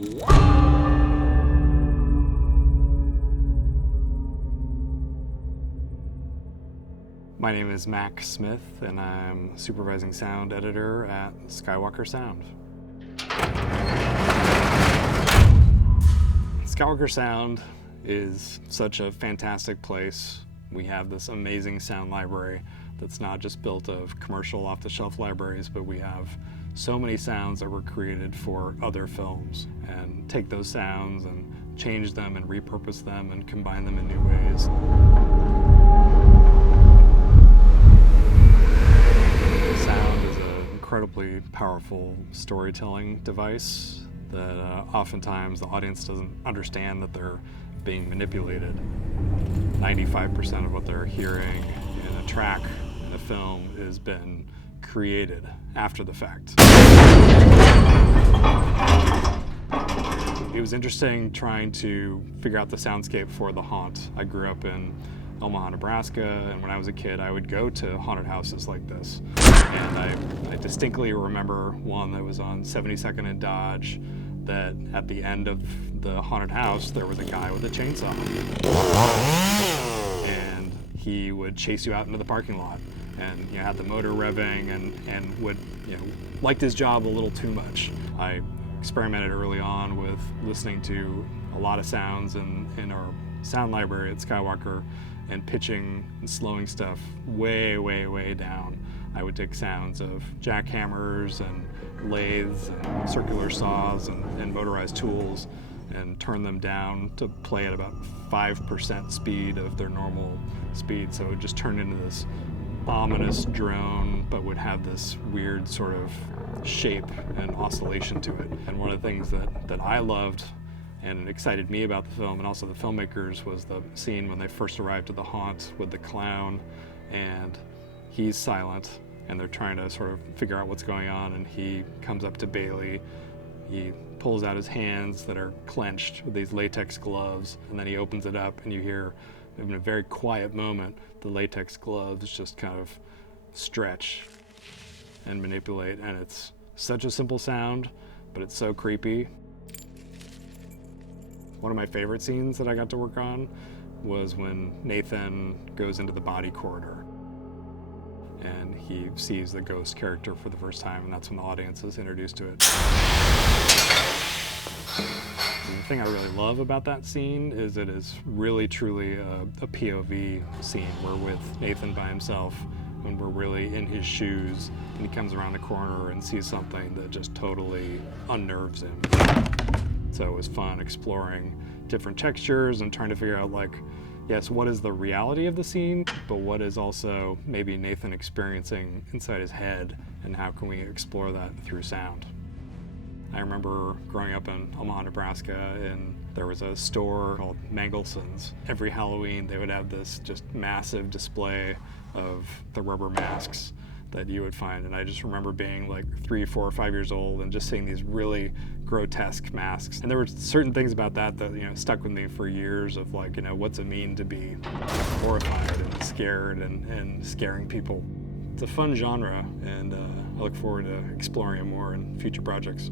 My name is Mac Smith, and I'm supervising sound editor at Skywalker Sound. Skywalker Sound is such a fantastic place. We have this amazing sound library that's not just built of commercial off-the-shelf libraries, but we have so many sounds that were created for other films, and take those sounds and change them and repurpose them and combine them in new ways. Sound is an incredibly powerful storytelling device that oftentimes the audience doesn't understand that they're being manipulated. 95% of what they're hearing in a track in a film has been created after the fact. It was interesting trying to figure out the soundscape for The Haunt. I grew up in Omaha, Nebraska, and when I was a kid I would go to haunted houses like this. And I distinctly remember one that was on 72nd and Dodge, that at the end of the haunted house there was a guy with a chainsaw. And he would chase you out into the parking lot, and had the motor revving and would, liked his job a little too much. I experimented early on with listening to a lot of sounds in our sound library at Skywalker and pitching and slowing stuff way, way, way down. I would take sounds of jackhammers and lathes and circular saws and motorized tools and turn them down to play at about 5% speed of their normal speed. So it would just turn into this ominous drone, but would have this weird sort of shape and oscillation to it. And one of the things that I loved and it excited me about the film, and also the filmmakers, was the scene when they first arrived at the haunt with the clown, and he's silent, and they're trying to sort of figure out what's going on, and he comes up to Bailey, he pulls out his hands that are clenched with these latex gloves, and then he opens it up, and you hear, in a very quiet moment, the latex gloves just kind of stretch and manipulate, and it's such a simple sound, but it's so creepy. One of my favorite scenes that I got to work on was when Nathan goes into the body corridor and he sees the ghost character for the first time, and that's when the audience is introduced to it. And the thing I really love about that scene is it is really truly a POV scene. We're with Nathan by himself and we're really in his shoes, and he comes around the corner and sees something that just totally unnerves him. So it was fun exploring different textures and trying to figure out, like, yes, what is the reality of the scene, but what is also maybe Nathan experiencing inside his head, and how can we explore that through sound? I remember growing up in Omaha, Nebraska, and there was a store called Mangelson's. Every Halloween they would have this just massive display of the rubber masks that you would find, and I just remember being like 3, 4, or 5 years old and just seeing these really grotesque masks. And there were certain things about that stuck with me for years, of like, what's it mean to be horrified and scared and scaring people. It's a fun genre, and I look forward to exploring it more in future projects.